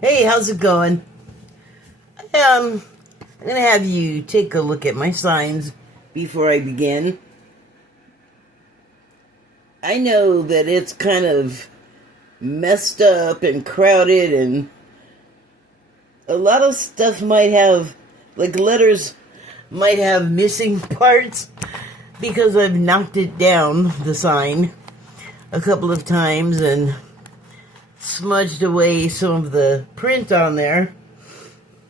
Hey, how's it going? I'm gonna have you take a look at my signs before I begin. I know that it's kind of messed up and crowded, and a lot of stuff might have, like letters might have missing parts because I've knocked it down, the sign, a couple of times and smudged away some of the print on there.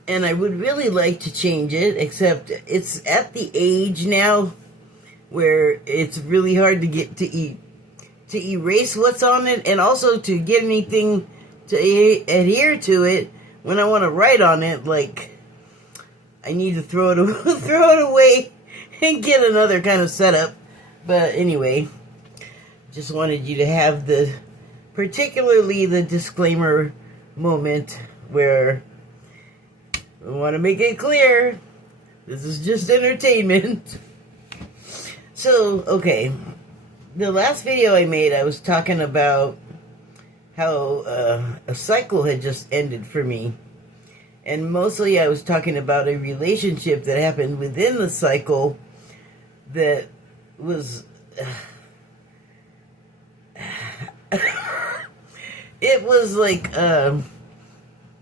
And I would really like to change it, except it's at the age now where it's really hard to get to erase what's on it, and also to get anything to adhere to it when I want to write on it. Like, I need to throw it away and get another kind of setup. But anyway, just wanted you to have particularly the disclaimer moment where I want to make it clear this is just entertainment. So, okay, the last video I made, I was talking about how a cycle had just ended for me. And mostly I was talking about a relationship that happened within the cycle that was... it was like...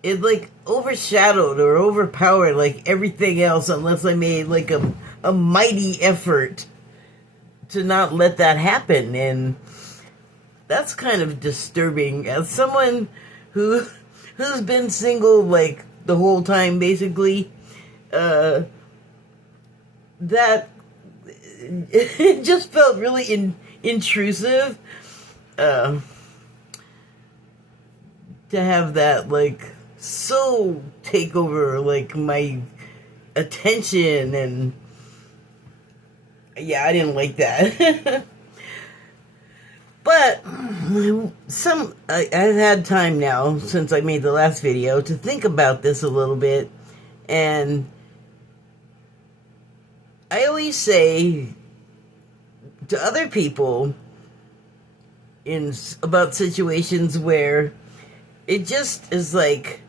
it like overshadowed or overpowered like everything else, unless I made like a mighty effort to not let that happen. And that's kind of disturbing as someone who's been single like the whole time basically. That it just felt really intrusive to have that like so take over like my attention. And yeah, I didn't like that. But I've had time now since I made the last video to think about this a little bit. And I always say to other people about situations where it just is like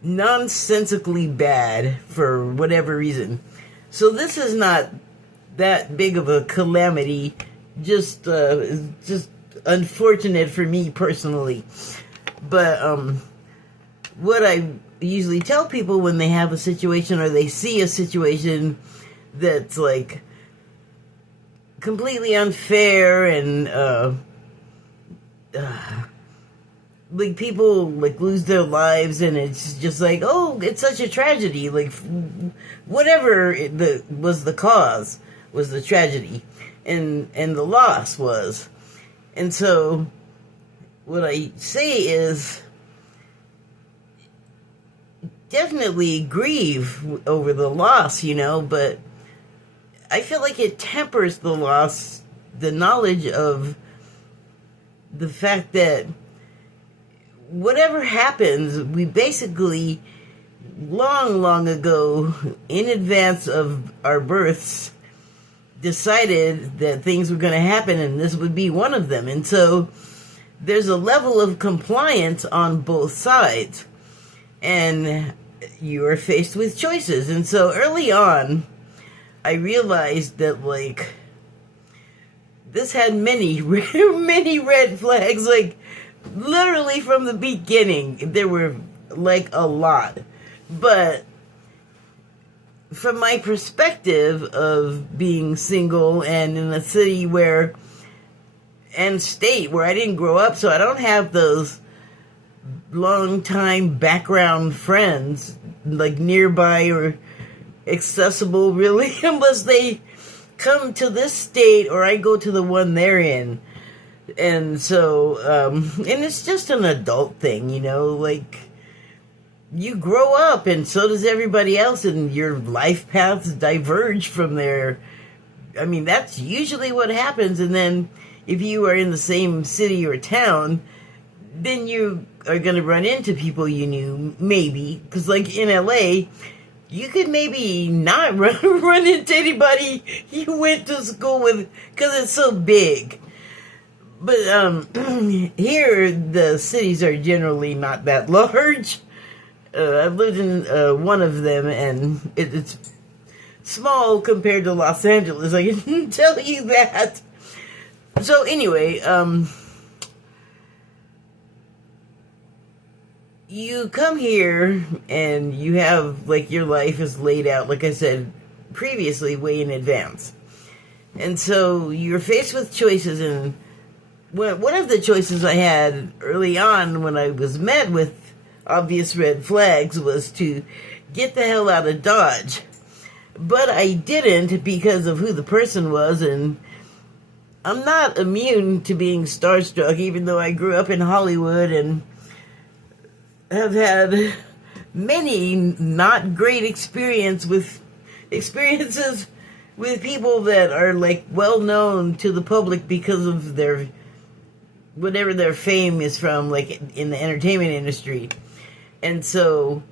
nonsensically bad for whatever reason. So this is not that big of a calamity, just unfortunate for me personally. But what I usually tell people when they have a situation or they see a situation that's like completely unfair and like people like lose their lives, and it's just like, oh, it's such a tragedy. Like whatever was the cause was the tragedy, and the loss was. And so what I say is definitely grieve over the loss, but I feel like it tempers the loss, the knowledge of the fact that whatever happens, we basically long ago, in advance of our births, decided that things were going to happen and this would be one of them. And so there's a level of compliance on both sides, and you are faced with choices. And so early on, I realized that like this had many red flags. Like literally from the beginning, there were like a lot. But from my perspective of being single and in a city and state where I didn't grow up, so I don't have those long time background friends like nearby or accessible really, unless they come to this state or I go to the one they're in. And so, and it's just an adult thing, like you grow up and so does everybody else, and your life paths diverge from there. I mean, that's usually what happens. And then if you are in the same city or town, then you are going to run into people you knew, maybe. Because like in LA, you could maybe not run into anybody you went to school with because it's so big. But here, the cities are generally not that large. I've lived in one of them, and it's small compared to Los Angeles. I can tell you that. So anyway, you come here and you have, like, your life is laid out, like I said previously, way in advance. And so you're faced with choices, and one of the choices I had early on when I was met with obvious red flags was to get the hell out of Dodge. But I didn't because of who the person was, and I'm not immune to being starstruck, even though I grew up in Hollywood and have had many not great experiences with people that are, like, well known to the public because of their whatever their fame is from, like, in the entertainment industry. And so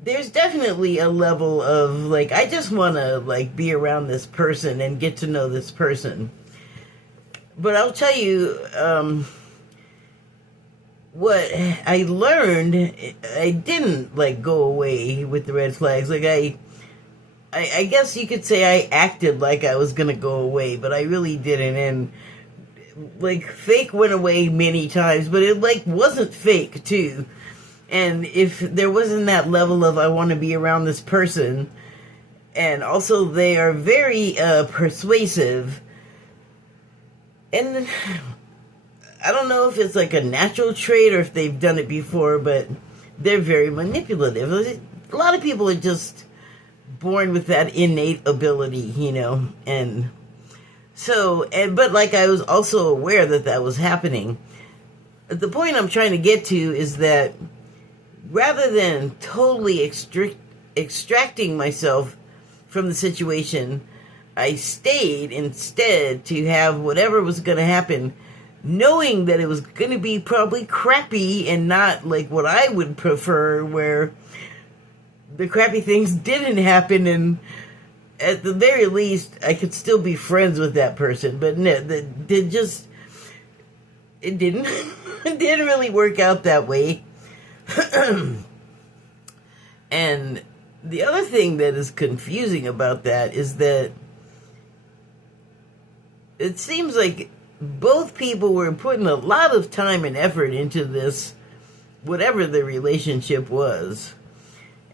there's definitely a level of, like, I just want to, like, be around this person and get to know this person. But I'll tell you, what I learned, I didn't, like, go away with the red flags. Like, I guess you could say I acted like I was gonna go away, but I really didn't. And, like, fake went away many times, but it, like, wasn't fake, too. And if there wasn't that level of I want to be around this person, and also they are very persuasive, and I don't know if it's like a natural trait or if they've done it before, but they're very manipulative. A lot of people are just born with that innate ability, you know, and so, but, like, I was also aware that that was happening. The point I'm trying to get to is that rather than totally extracting myself from the situation, I stayed instead to have whatever was going to happen, knowing that it was going to be probably crappy and not like what I would prefer, where the crappy things didn't happen, and at the very least I could still be friends with that person. But no, it didn't it didn't really work out that way. And the other thing that is confusing about that is that it seems like both people were putting a lot of time and effort into this, whatever the relationship was.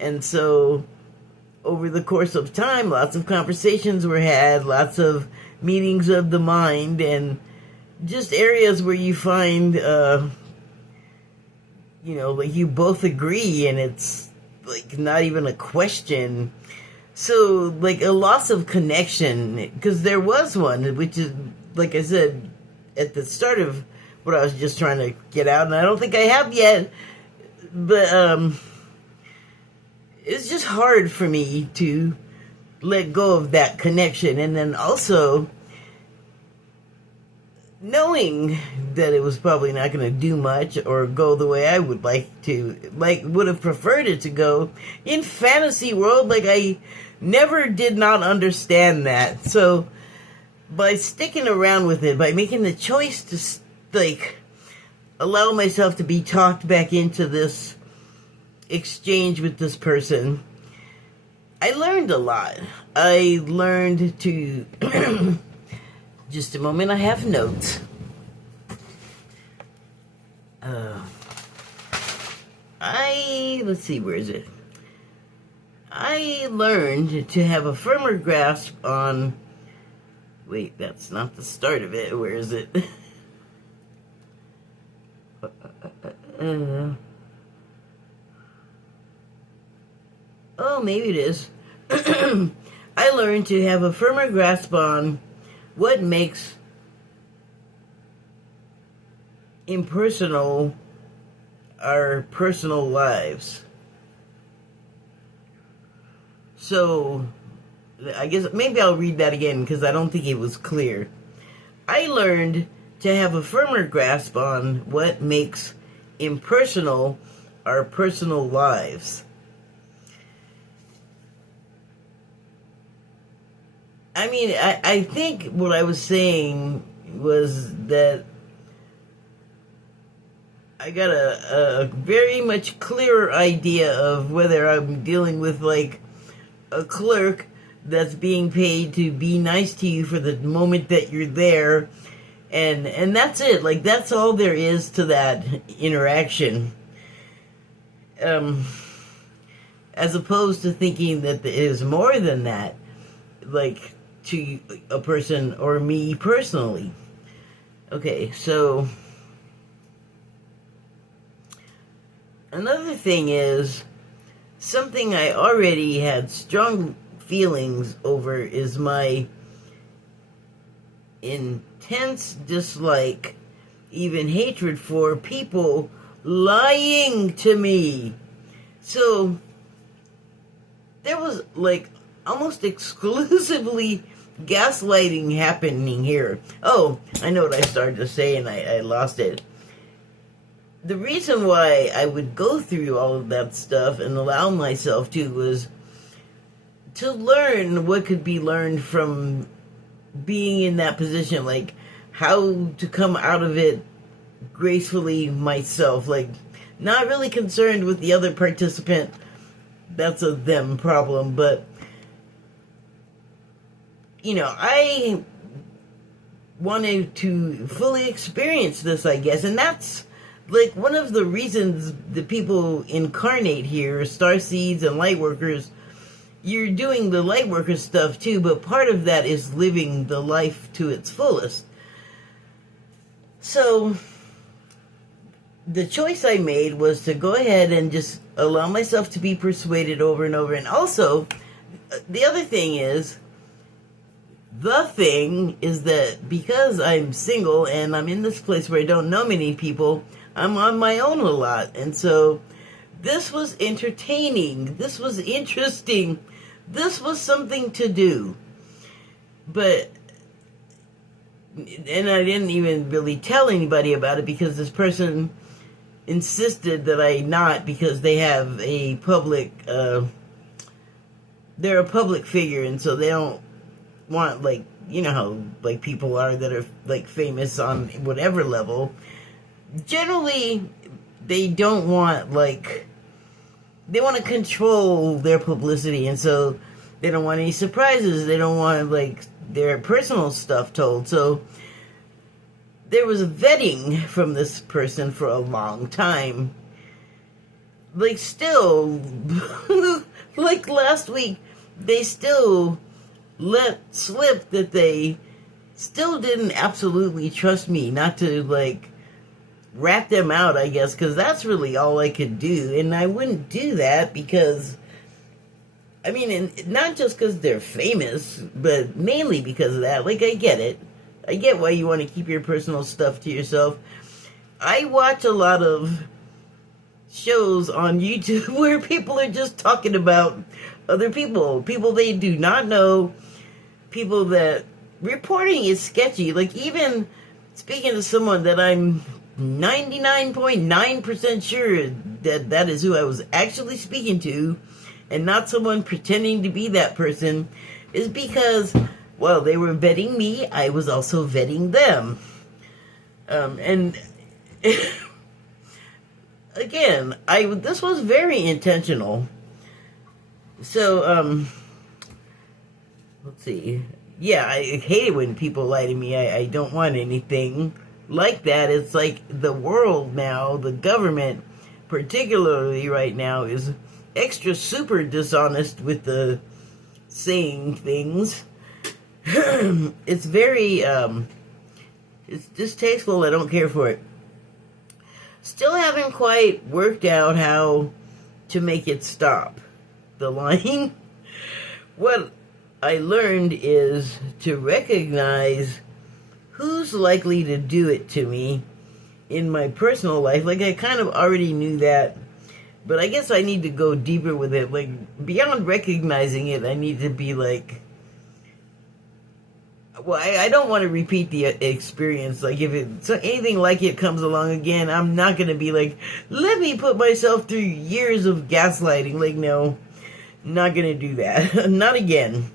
And so over the course of time, lots of conversations were had, lots of meetings of the mind, and just areas where you find, like, you both agree, and it's, like, not even a question. So, like, a loss of connection, because there was one, which is, like I said, at the start of what I was just trying to get out, and I don't think I have yet, but, it's just hard for me to let go of that connection. And then also knowing that it was probably not going to do much or go the way I would would have preferred it to go in fantasy world. Like, I never did not understand that. So by sticking around with it, by making the choice to, like, allow myself to be talked back into this exchange with this person, I learned a lot. I learned to just a moment, I have notes. Let's see, where is it? I learned to have a firmer grasp on, wait, that's not the start of it, where is it? Oh, maybe it is. I learned to have a firmer grasp on what makes impersonal our personal lives. So, I guess maybe I'll read that again because I don't think it was clear. I learned to have a firmer grasp on what makes impersonal our personal lives. I mean, I think what I was saying was that I got a very much clearer idea of whether I'm dealing with like a clerk that's being paid to be nice to you for the moment that you're there, and that's it. Like, that's all there is to that interaction. As opposed to thinking that there is more than that, like to a person or me personally. Okay, so another thing is something I already had strong feelings over is my intense dislike, even hatred for people lying to me. So there was like almost exclusively gaslighting happening here. Oh, I know what I started to say and I lost it. The reason why I would go through all of that stuff and allow myself to was to learn what could be learned from being in that position, like how to come out of it gracefully myself, like not really concerned with the other participant. That's a them problem, but I wanted to fully experience this, I guess, and that's like one of the reasons the people incarnate here, starseeds and lightworkers. You're doing the lightworker stuff too, but part of that is living the life to its fullest. So the choice I made was to go ahead and just allow myself to be persuaded over and over. And also, the other thing is, that because I'm single and I'm in this place where I don't know many people, I'm on my own a lot. And so this was entertaining. This was interesting. This was something to do. And I didn't even really tell anybody about it because this person insisted that I not, because they have a public, they're a public figure, and so they don't want, like, you know how, like, people are that are, like, famous on whatever level. Generally, they don't want, like, they want to control their publicity, and so they don't want any surprises. They don't want, like, their personal stuff told. So there was a vetting from this person for a long time. Like, still, like last week, they still let slip that they still didn't absolutely trust me, not to, like, rat them out, I guess, because that's really all I could do. And I wouldn't do that because, I mean, and not just because they're famous, but mainly because of that. Like, I get it. I get why you want to keep your personal stuff to yourself. I watch a lot of shows on YouTube where people are just talking about other people they do not know, people that reporting is sketchy. Like, even speaking to someone that I'm 99.9% sure that is who I was actually speaking to, and not someone pretending to be that person, is because, well, they were vetting me, I was also vetting them. And again, this was very intentional. So, let's see. Yeah, I hate it when people lie to me. I don't want anything like that. It's like the world now, the government, particularly right now, is extra super dishonest with the saying things. It's very, it's distasteful. I don't care for it. Still haven't quite worked out how to make it stop, the lying. What I learned is to recognize who's likely to do it to me in my personal life. Like, I kind of already knew that, but I guess I need to go deeper with it. Like, beyond recognizing it, I need to be like, well, I don't want to repeat the experience. Like, if anything like it comes along again, I'm not going to be like, let me put myself through years of gaslighting. Like, no, not going to do that. Not again.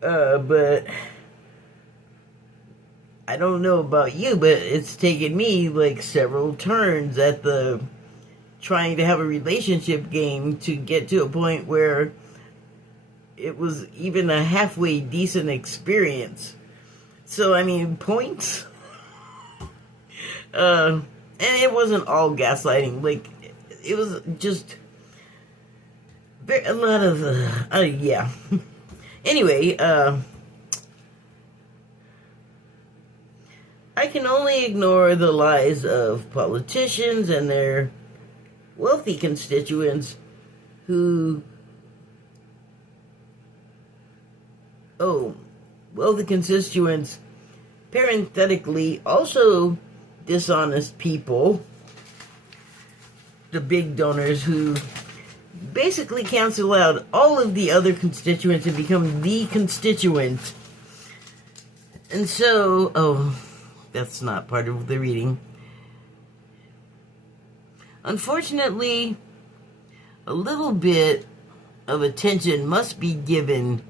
But I don't know about you, but it's taken me like several turns at the trying to have a relationship game to get to a point where it was even a halfway decent experience. So, I mean, points. And it wasn't all gaslighting. Like, it was just a lot of, yeah. Anyway, I can only ignore the lies of politicians and their wealthy constituents who, wealthy constituents, parenthetically, also dishonest people, the big donors who basically cancel out all of the other constituents and become the constituent. And so, that's not part of the reading. Unfortunately, a little bit of attention must be given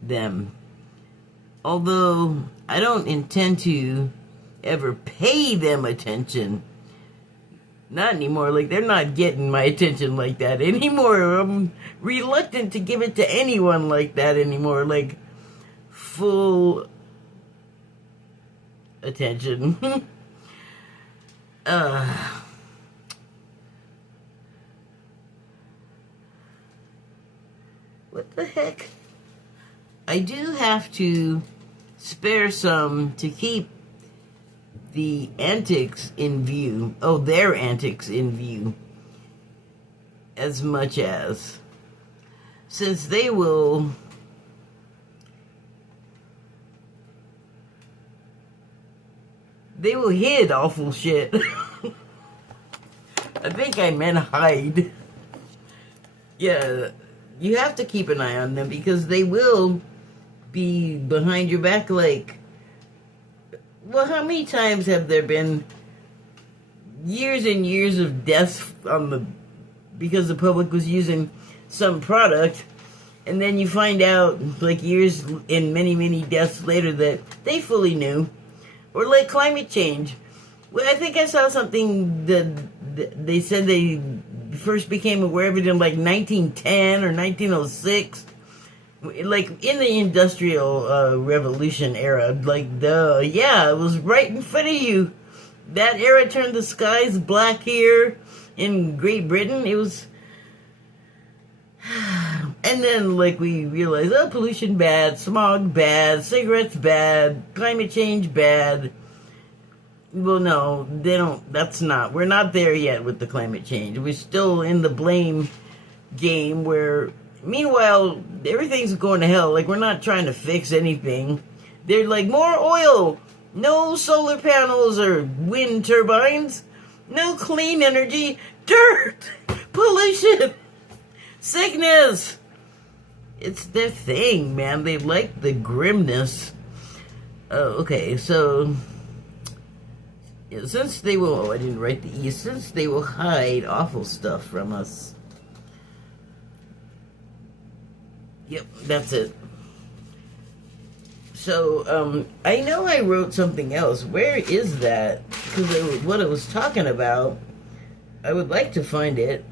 them. Although I don't intend to ever pay them attention. Not anymore. Like, they're not getting my attention like that anymore. I'm reluctant to give it to anyone like that anymore. Like, full attention. What the heck? I do have to spare some to keep the antics in view. Oh, their antics in view. As much as. Since they will hid awful shit. I think I meant hide. Yeah, you have to keep an eye on them because they will be behind your back like, well, how many times have there been years and years of deaths because the public was using some product, and then you find out like years and many, many deaths later that they fully knew. Or like climate change. Well, I think I saw something that they said they first became aware of it in like 1910 or 1906. Like in the Industrial Revolution era. Like, yeah, it was right in front of you. That era turned the skies black here in Great Britain. It was... And then, like, we realized, pollution bad, smog bad, cigarettes bad, climate change bad. Well, no, they don't, we're not there yet with the climate change. We're still in the blame game where, meanwhile, everything's going to hell. Like, we're not trying to fix anything. They're like, more oil, no solar panels or wind turbines, no clean energy, dirt, pollution, sickness. It's their thing, man. They like the grimness. Okay, so since they will, I didn't write the E, since they will hide awful stuff from us. Yep, that's it. So, I know I wrote something else. Where is that? Because what I was talking about, I would like to find it.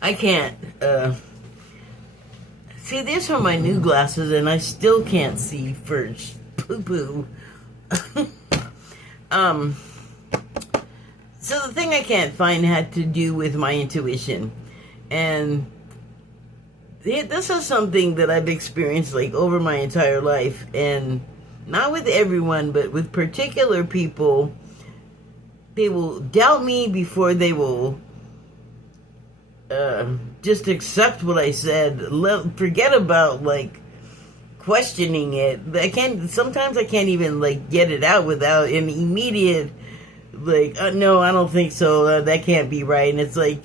I can't, see, these are my new glasses, and I still can't see for poo-poo. So the thing I can't find had to do with my intuition, and this is something that I've experienced, like, over my entire life, and not with everyone, but with particular people. They will doubt me before they will just accept what I said. Forget about, like, questioning it. Sometimes I can't even, like, get it out without an immediate, like, no, I don't think so, that can't be right. And it's like,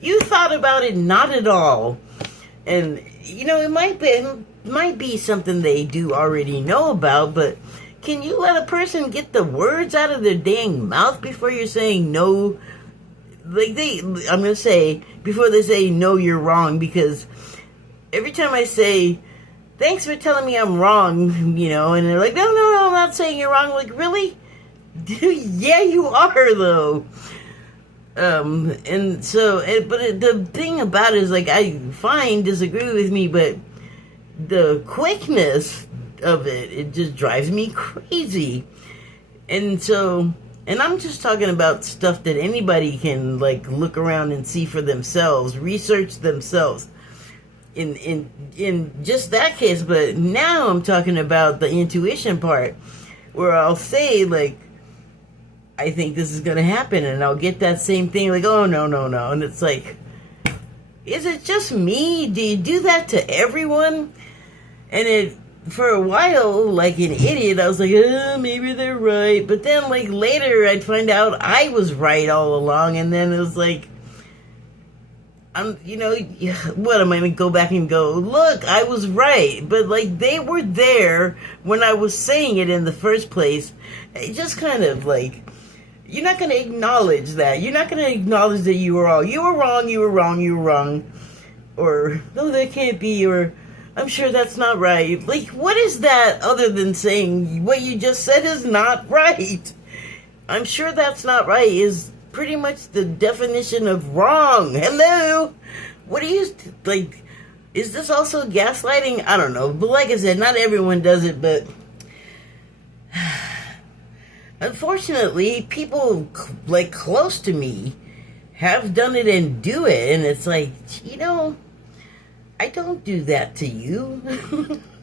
you thought about it not at all. And, you know, it might be something they do already know about, but can you let a person get the words out of their dang mouth before you're saying no? like I'm gonna say before they say no, you're wrong, because every time I say thanks for telling me I'm wrong, you know, and they're like, no, no, no, I'm not saying you're wrong. Like, really? Yeah, you are, though. And so, the thing about it is, like, disagree with me, but the quickness of it just drives me crazy. And so, and I'm just talking about stuff that anybody can, like, look around and see for themselves, research themselves. In just that case, but now I'm talking about the intuition part, where I'll say, like, I think this is going to happen, and I'll get that same thing, like, oh, no, no, no, and it's like, is it just me? Do you do that to everyone? And for a while, like an idiot, I was like, maybe they're right, but then, like, later, I'd find out I was right all along, and then it was like, you know, what am I going to go back and go, look, I was right. But, like, they were there when I was saying it in the first place. It just kind of, like, you're not going to acknowledge that. You're not going to acknowledge that you were wrong. You were wrong, you were wrong, you were wrong. Or, no, that can't be, or, I'm sure that's not right. Like, what is that other than saying what you just said is not right? I'm sure that's not right is pretty much the definition of wrong. Hello? What do you, like, is this also gaslighting? I don't know. But like I said, not everyone does it, but unfortunately, people, like, close to me have done it and do it, and it's like, you know, I don't do that to you.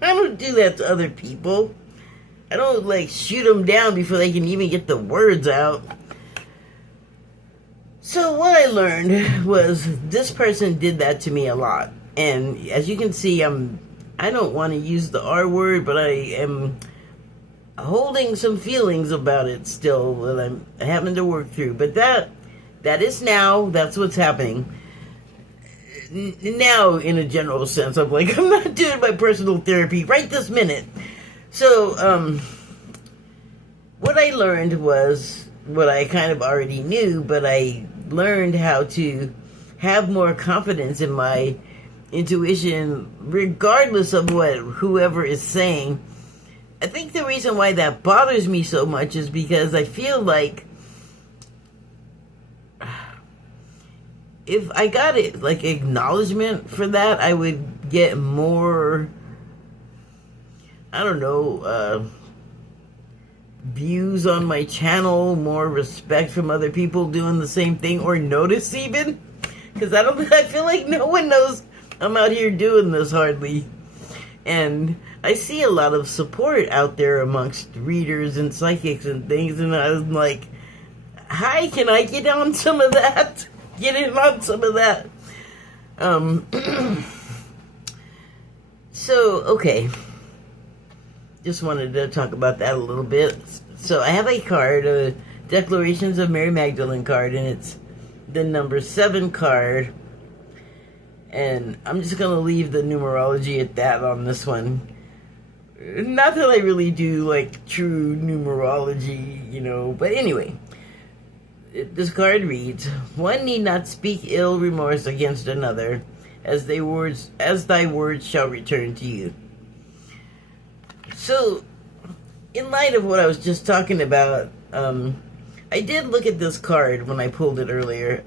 I don't do that to other people. I don't, like, shoot them down before they can even get the words out. So what I learned was this person did that to me a lot. And as you can see, I don't want to use the R word, but I am holding some feelings about it still that I'm having to work through. But that is now, that's what's happening. Now, in a general sense, I'm like, I'm not doing my personal therapy right this minute. So, what I learned was what I kind of already knew, but I learned how to have more confidence in my intuition, regardless of what whoever is saying. I think the reason why that bothers me so much is because I feel like if I got it, like, acknowledgement for that, I would get more, I don't know, views on my channel, more respect from other people doing the same thing, or notice even, because I feel like no one knows I'm out here doing this hardly, and I see a lot of support out there amongst readers and psychics and things, and I was like, hi, can I get on some of that? Get in on some of that. So, okay. Just wanted to talk about that a little bit. So I have a card, a Declarations of Mary Magdalene card, and it's the number 7 card. And I'm just going to leave the numerology at that on this one. Not that I really do, like, true numerology, you know, but anyway. This card reads, one need not speak ill remorse against another, as thy words shall return to you. So, in light of what I was just talking about, I did look at this card when I pulled it earlier,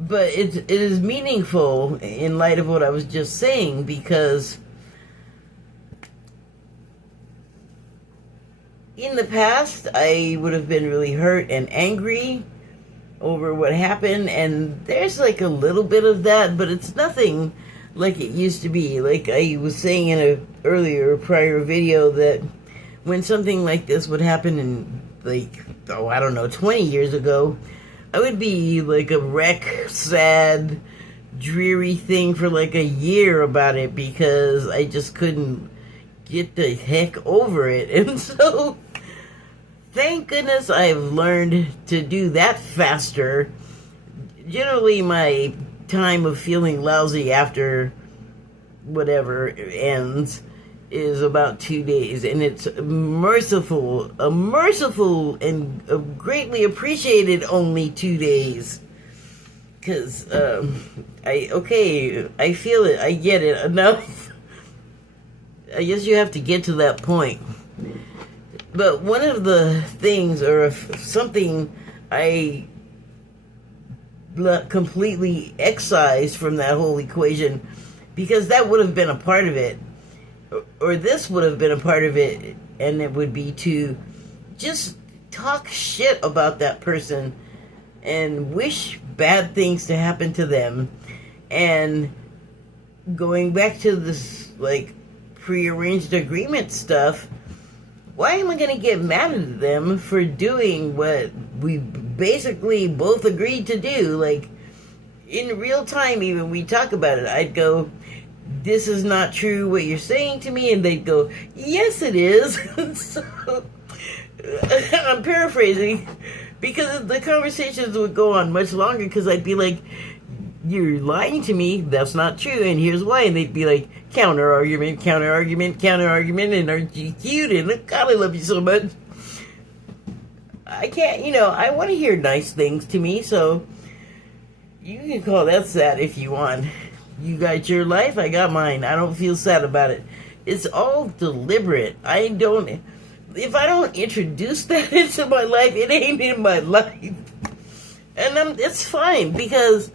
but it is meaningful in light of what I was just saying, because in the past, I would have been really hurt and angry over what happened, and there's like a little bit of that, but it's nothing like it used to be. Like I was saying in a prior video, that when something like this would happen in, like, I don't know, 20 years ago, I would be like a wreck, sad, dreary thing for like a year about it, because I just couldn't get the heck over it. And so, thank goodness I've learned to do that faster. Generally, my time of feeling lousy after whatever ends is about 2 days, and it's merciful, a merciful and a greatly appreciated only 2 days. Because, I feel it, I get it, enough. I guess you have to get to that point. But one of the things, or something I completely excised from that whole equation, because that would have been a part of it, or this would have been a part of it, and it would be to just talk shit about that person and wish bad things to happen to them. And going back to this, like, prearranged agreement stuff, why am I going to get mad at them for doing what we basically both agreed to do? Like, in real time, even, we talk about it. I'd go, this is not true what you're saying to me, and they'd go, yes it is. So, I'm paraphrasing, because the conversations would go on much longer, because I'd be like, you're lying to me, that's not true, and here's why. And they'd be like, counter argument, counter argument, counter argument, and aren't you cute, and God, I love you so much. I can't, I want to hear nice things to me, so you can call that sad if you want. You got your life, I got mine. I don't feel sad about it. It's all deliberate. If I don't introduce that into my life, it ain't in my life. And it's fine, because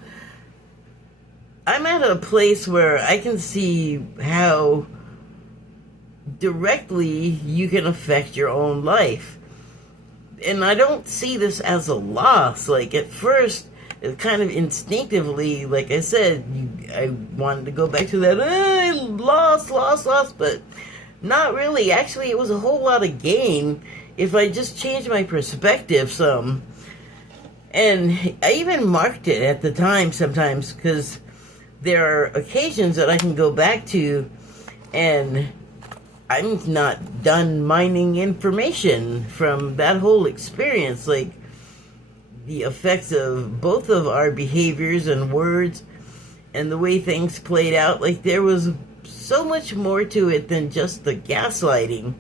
I'm at a place where I can see how directly you can affect your own life. And I don't see this as a loss. Like, at first, it kind of instinctively, like I said, I wanted to go back to that, lost, but not really. Actually, it was a whole lot of gain if I just changed my perspective some. And I even marked it at the time sometimes, because there are occasions that I can go back to, and I'm not done mining information from that whole experience, like the effects of both of our behaviors and words and the way things played out. Like, there was so much more to it than just the gaslighting.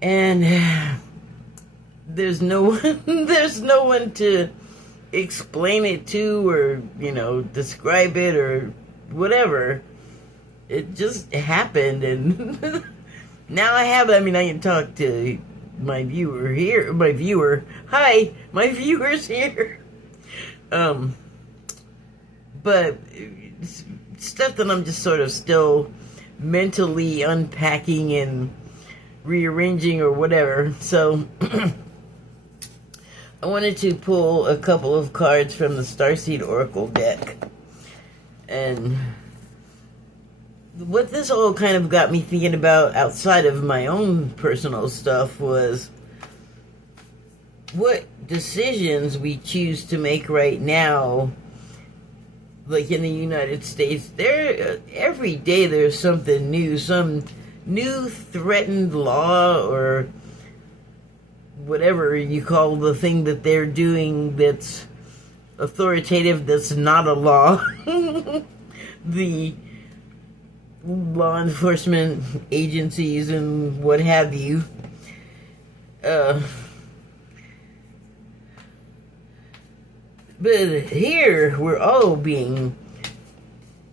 And there's no one to explain it to, or describe it or whatever. It just happened, and now I can talk to my viewer here. Hi, my viewer's here. But stuff that I'm just sort of still mentally unpacking and rearranging or whatever. So I wanted to pull a couple of cards from the Starseed Oracle deck. And what this all kind of got me thinking about, outside of my own personal stuff, was what decisions we choose to make right now. Like in the United States, every day there's something new, some new threatened law, or whatever you call the thing that they're doing that's authoritative, that's not a law. The law enforcement agencies and what have you. But here, we're all being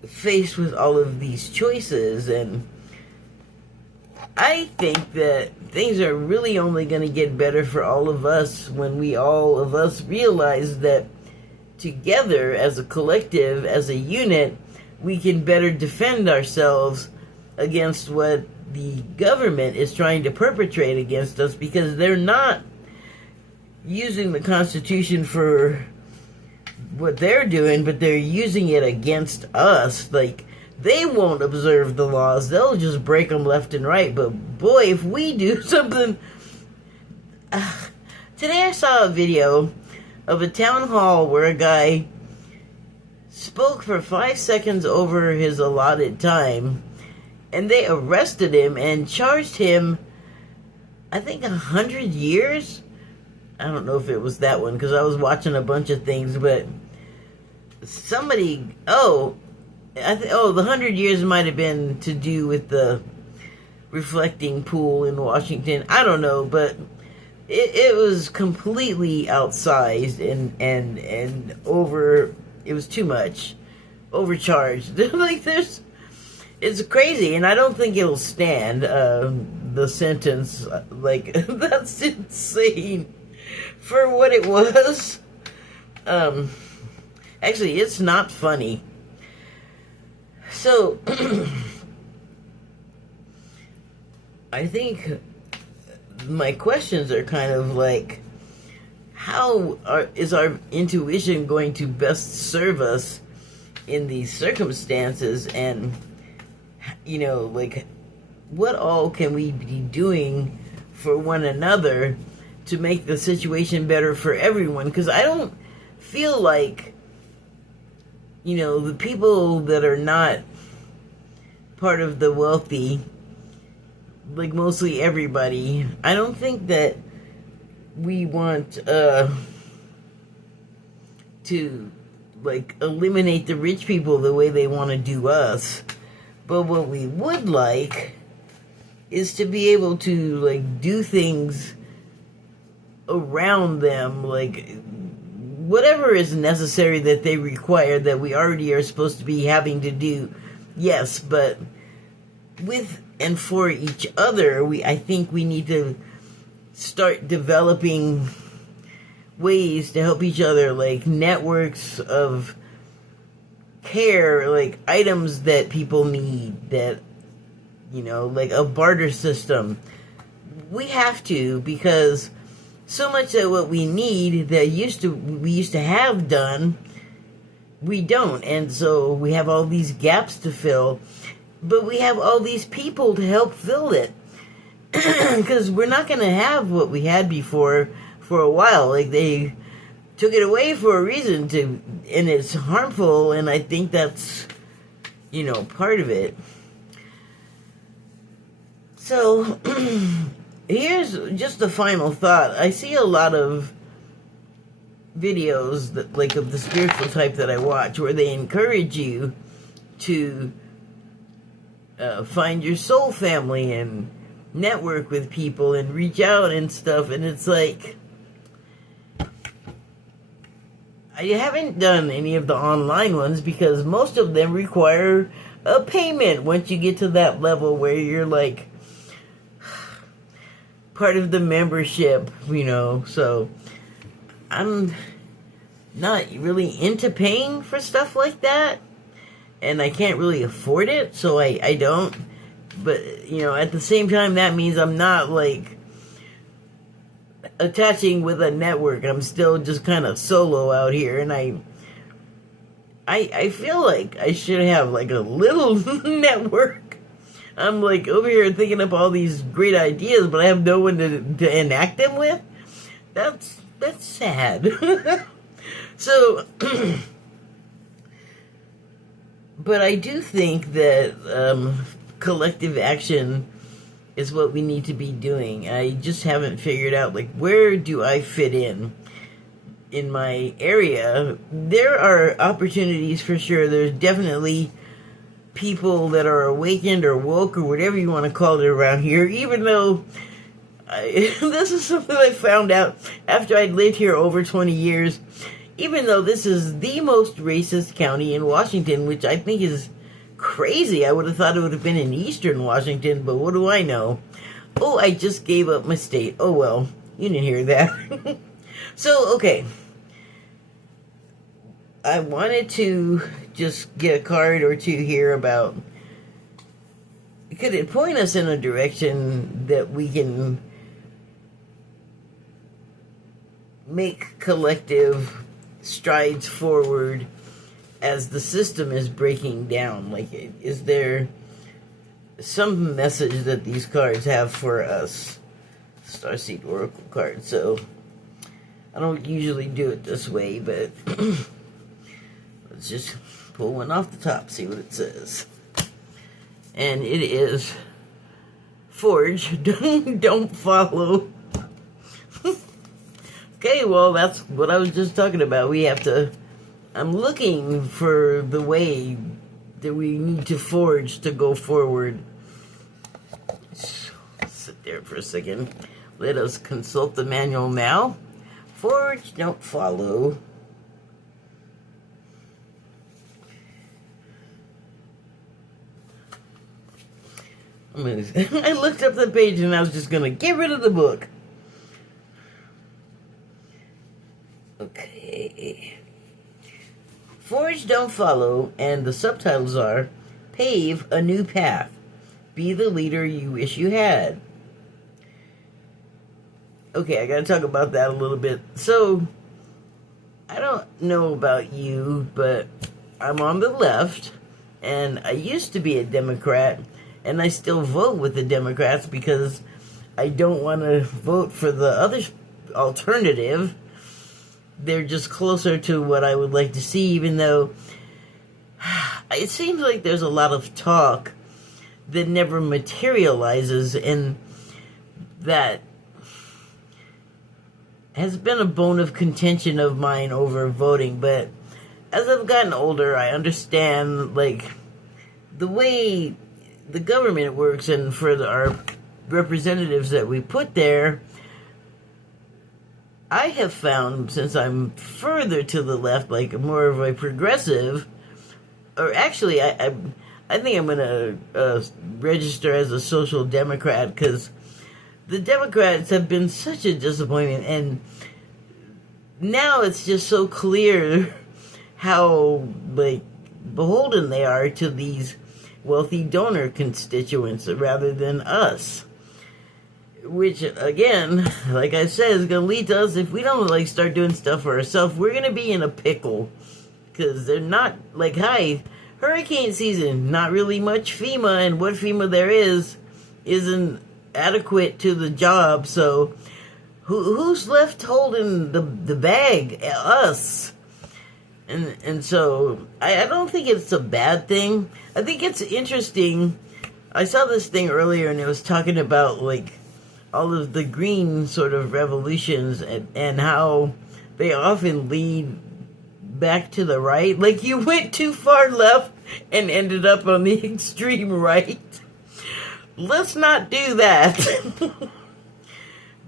faced with all of these choices, and I think that things are really only going to get better for all of us when all of us realize that together, as a collective, as a unit, we can better defend ourselves against what the government is trying to perpetrate against us, because they're not using the Constitution for what they're doing, but they're using it against us. Like, they won't observe the laws, they'll just break them left and right. But boy, if we do something... Today I saw a video of a town hall where a guy spoke for 5 seconds over his allotted time, and they arrested him and charged him, I think, 100 years? I don't know if it was that one, because I was watching a bunch of things, but somebody, the 100 years might have been to do with the reflecting pool in Washington. I don't know, but it was completely outsized and over. It was too much, overcharged. Like it's crazy, and I don't think it'll stand the sentence. Like that's insane for what it was. Actually, it's not funny. So I think my questions are kind of like, is our intuition going to best serve us in these circumstances? And, like, what all can we be doing for one another to make the situation better for everyone? Because I don't feel like, the people that are not part of the wealthy, like mostly everybody, I don't think that we want to like eliminate the rich people the way they want to do us. But what we would like is to be able to like do things around them, like whatever is necessary that they require that we already are supposed to be having to do. Yes, but with and for each other, I think we need to start developing ways to help each other, like networks of care, like items that people need, that, like a barter system. We have to, because so much of what we need that we used to have done, we don't. And so we have all these gaps to fill, but we have all these people to help fill it. Because we're not going to have what we had before for a while. Like, they took it away for a reason, and it's harmful, and I think that's, part of it. So, here's just a final thought. I see a lot of videos that, like, of the spiritual type that I watch, where they encourage you to find your soul family and network with people and reach out and stuff, and it's like, I haven't done any of the online ones because most of them require a payment once you get to that level where you're like part of the membership, so I'm not really into paying for stuff like that, and I can't really afford it, so I don't. But, at the same time, that means I'm not, like, attaching with a network. I'm still just kind of solo out here, and I feel like I should have, like, a little network. I'm, like, over here thinking up all these great ideas, but I have no one to enact them with. That's sad. So, but I do think that, collective action is what we need to be doing. I just haven't figured out, like, where do I fit in my area? There are opportunities for sure. There's definitely people that are awakened or woke or whatever you want to call it around here, even though this is something I found out after I'd lived here over 20 years. Even though this is the most racist county in Washington, which I think is crazy. I would have thought it would have been in eastern Washington, but what do I know? Oh, I just gave up my state. Oh, well, you didn't hear that. So, okay. I wanted to just get a card or two here about, could it point us in a direction that we can make collective strides forward as the system is breaking down? Like, is there some message that these cards have for us? Starseed Oracle card. So, I don't usually do it this way, but let's just pull one off the top, see what it says. And it is, Forge, don't follow. Okay, well, that's what I was just talking about. We have to, I'm looking for the way that we need to forge to go forward. Sit there for a second. Let us consult the manual now. Forge, don't follow. I looked up the page and I was just gonna get rid of the book. Okay. Forge, don't follow, and the subtitles are Pave a New Path. Be the leader you wish you had. Okay, I gotta talk about that a little bit. So, I don't know about you, but I'm on the left, and I used to be a Democrat, and I still vote with the Democrats because I don't want to vote for the other alternative. They're just closer to what I would like to see, even though it seems like there's a lot of talk that never materializes, and that has been a bone of contention of mine over voting. But as I've gotten older, I understand, like, the way the government works, and for our representatives that we put there, I have found, since I'm further to the left, like more of a progressive, or actually, I think I'm going to register as a social democrat, because the Democrats have been such a disappointment, and now it's just so clear how, like, beholden they are to these wealthy donor constituents rather than us. Which, again, like I said, is going to lead to us, if we don't, like, start doing stuff for ourselves, we're going to be in a pickle. Because they're not, like, hi, hurricane season, not really much FEMA, and what FEMA there is isn't adequate to the job, so who's left holding the bag? Us. And so, I don't think it's a bad thing. I think it's interesting. I saw this thing earlier, and it was talking about, like, all of the green sort of revolutions, and how they often lead back to the right. Like, you went too far left and ended up on the extreme right. Let's not do that.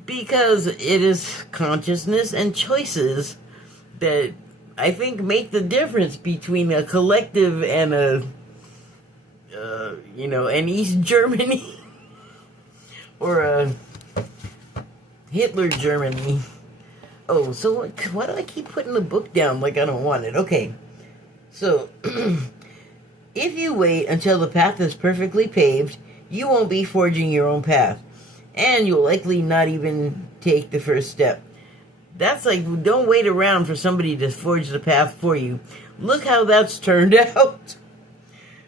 Because it is consciousness and choices that I think make the difference between a collective and an East Germany or a Hitler Germany. Oh, so why do I keep putting the book down like I don't want it? Okay, so if you wait until the path is perfectly paved, you won't be forging your own path, and you'll likely not even take the first step. That's like, don't wait around for somebody to forge the path for you. Look how that's turned out.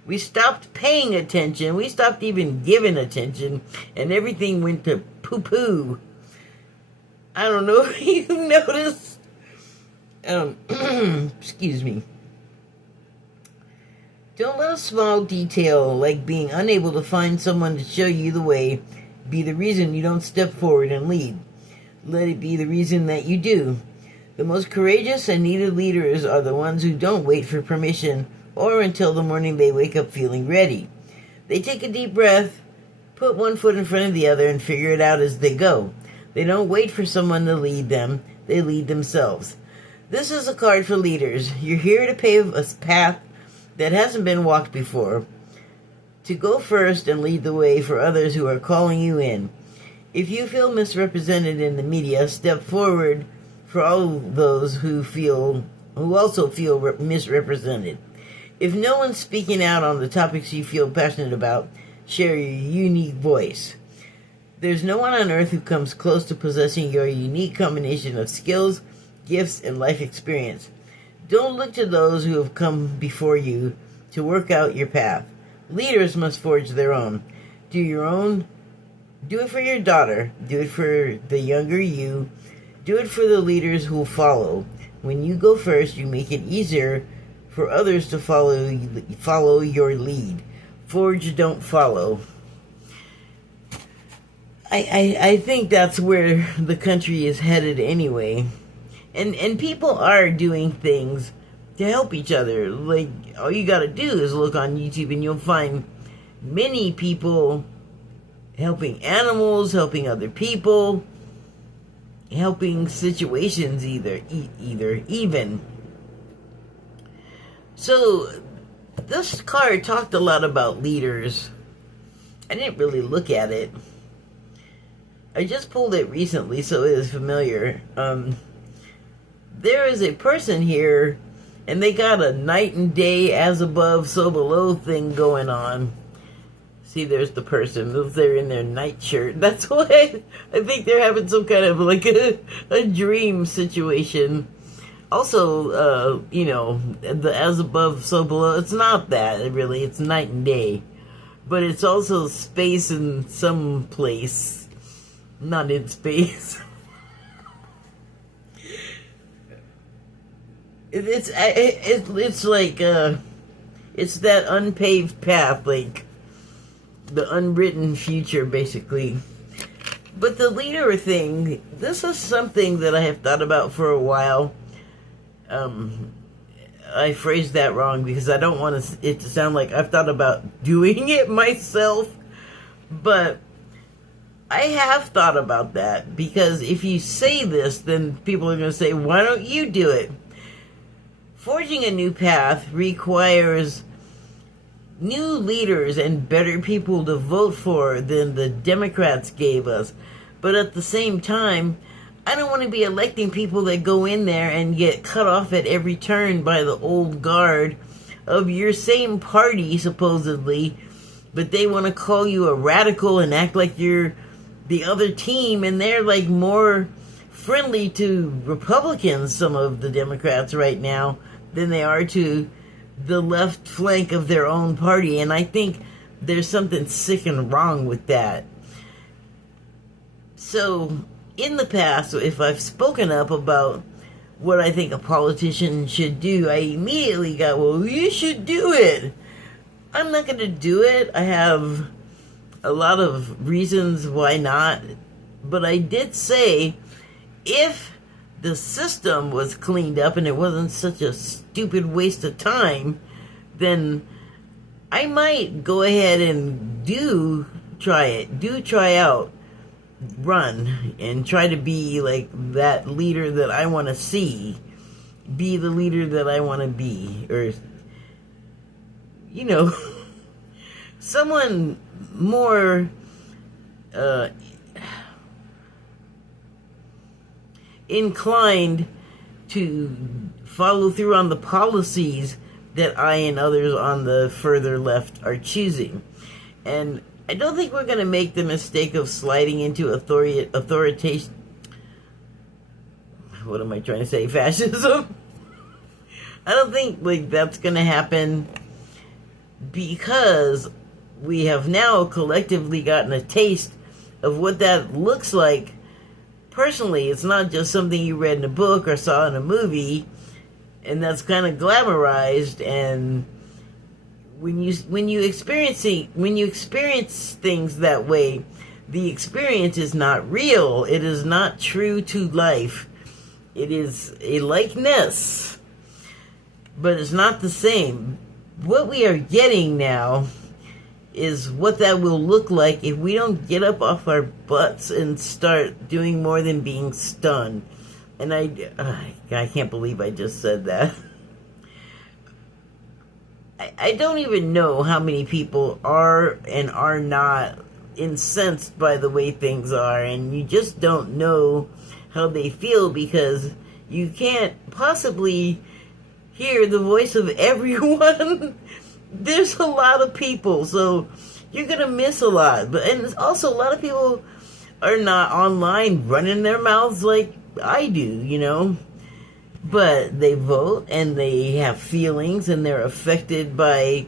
We stopped paying attention. We stopped even giving attention. And everything went to poo-poo. I don't know if you noticed. Excuse me. Don't let a small detail, like being unable to find someone to show you the way, be the reason you don't step forward and lead. Let it be the reason that you do. The most courageous and needed leaders are the ones who don't wait for permission or until the morning they wake up feeling ready. They take a deep breath, put one foot in front of the other, and figure it out as they go. They don't wait for someone to lead them. They lead themselves. This is a card for leaders. You're here to pave a path that hasn't been walked before, to go first and lead the way for others who are calling you in. If you feel misrepresented in the media, step forward for all those who also feel misrepresented. If no one's speaking out on the topics you feel passionate about, share your unique voice. There's no one on earth who comes close to possessing your unique combination of skills, gifts, and life experience. Don't look to those who have come before you to work out your path. Leaders must forge their own. Do your own. Do it for your daughter. Do it for the younger you. Do it for the leaders who will follow. When you go first, you make it easier for others to follow your lead. Forge, don't follow. I think that's where the country is headed anyway. And people are doing things to to help each other. Like, all you gotta do is look on YouTube and you'll find many people helping animals, helping other people, helping situations even. So, this card talked a lot about leaders. I didn't really look at it. I just pulled it recently, so it is familiar. There is a person here, and they got a night and day, as above, so below thing going on. See, there's the person. They're in their nightshirt. That's why I think they're having some kind of like a dream situation. Also, the as above, so below. It's not that, really. It's night and day. But it's also space in some place. Not in space. It's like, it's that unpaved path, like the unwritten future, basically. But the leader thing, this is something that I have thought about for a while. I phrased that wrong because I don't want it to sound like I've thought about doing it myself. But I have thought about that, because if you say this, then people are going to say, why don't you do it? Forging a new path requires new leaders and better people to vote for than the Democrats gave us. But at the same time, I don't want to be electing people that go in there and get cut off at every turn by the old guard of your same party, supposedly, but they want to call you a radical and act like you're the other team, and they're like more friendly to Republicans, some of the Democrats right now, than they are to the left flank of their own party. And I think there's something sick and wrong with that. So, in the past, if I've spoken up about what I think a politician should do, I immediately got, well, you should do it. I'm not going to do it. I have a lot of reasons why not. But I did say, if the system was cleaned up and it wasn't such a stupid waste of time, then I might go ahead and try out, run, and try to be like that leader that I want to see, be the leader that I want to be, or, someone more inclined to follow through on the policies that I and others on the further left are choosing. And I don't think we're going to make the mistake of sliding into authoritarian. What am I trying to say? Fascism? I don't think that's going to happen, because we have now collectively gotten a taste of what that looks like. Personally, it's not just something you read in a book or saw in a movie, and that's kind of glamorized. And when you experience things that way, the experience is not real. It is not true to life. It is a likeness, but it's not the same. What we are getting now is what that will look like if we don't get up off our butts and start doing more than being stunned. And I can't believe I just said that. I don't even know how many people are and are not incensed by the way things are, and you just don't know how they feel, because you can't possibly hear the voice of everyone. There's a lot of people, so you're gonna miss a lot. And also, a lot of people are not online running their mouths like I do, But they vote, and they have feelings, and they're affected by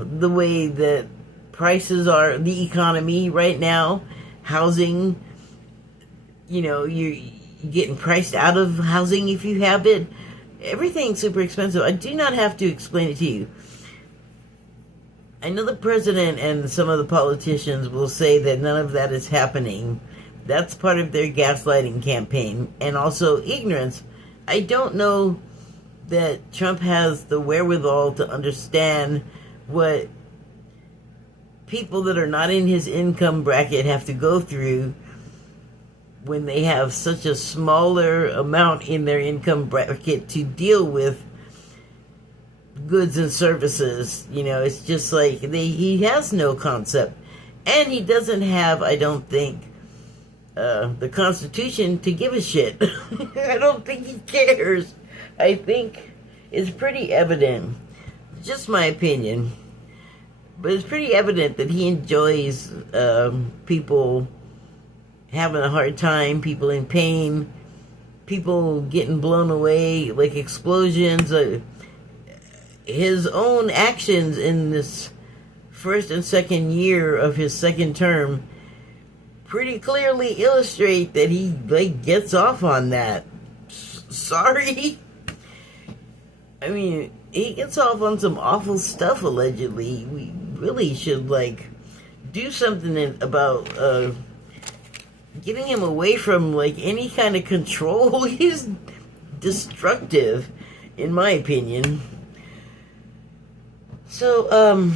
the way that prices are, the economy right now, housing. You're getting priced out of housing if you have it. Everything's super expensive. I do not have to explain it to you. I know the president and some of the politicians will say that none of that is happening. That's part of their gaslighting campaign, and also ignorance. I don't know that Trump has the wherewithal to understand what people that are not in his income bracket have to go through when they have such a smaller amount in their income bracket to deal with goods and services. You know, it's just like he has no concept. And he doesn't have, I don't think, the Constitution to give a shit. I don't think he cares. I think it's pretty evident, just my opinion, but it's pretty evident that he enjoys people having a hard time, people in pain, people getting blown away, like explosions. His own actions in this first and second year of his second term pretty clearly illustrate that he gets off on that. Sorry. I mean, he gets off on some awful stuff, allegedly. We really should, do something about getting him away from, any kind of control. He's destructive, in my opinion. So,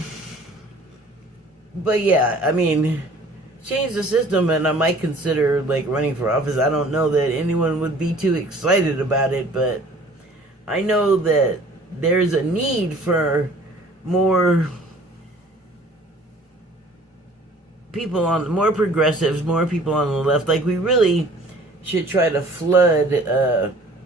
but yeah, I mean, change the system, and I might consider, running for office. I don't know that anyone would be too excited about it, but I know that there's a need for more progressives, more people on the left. We really should try to flood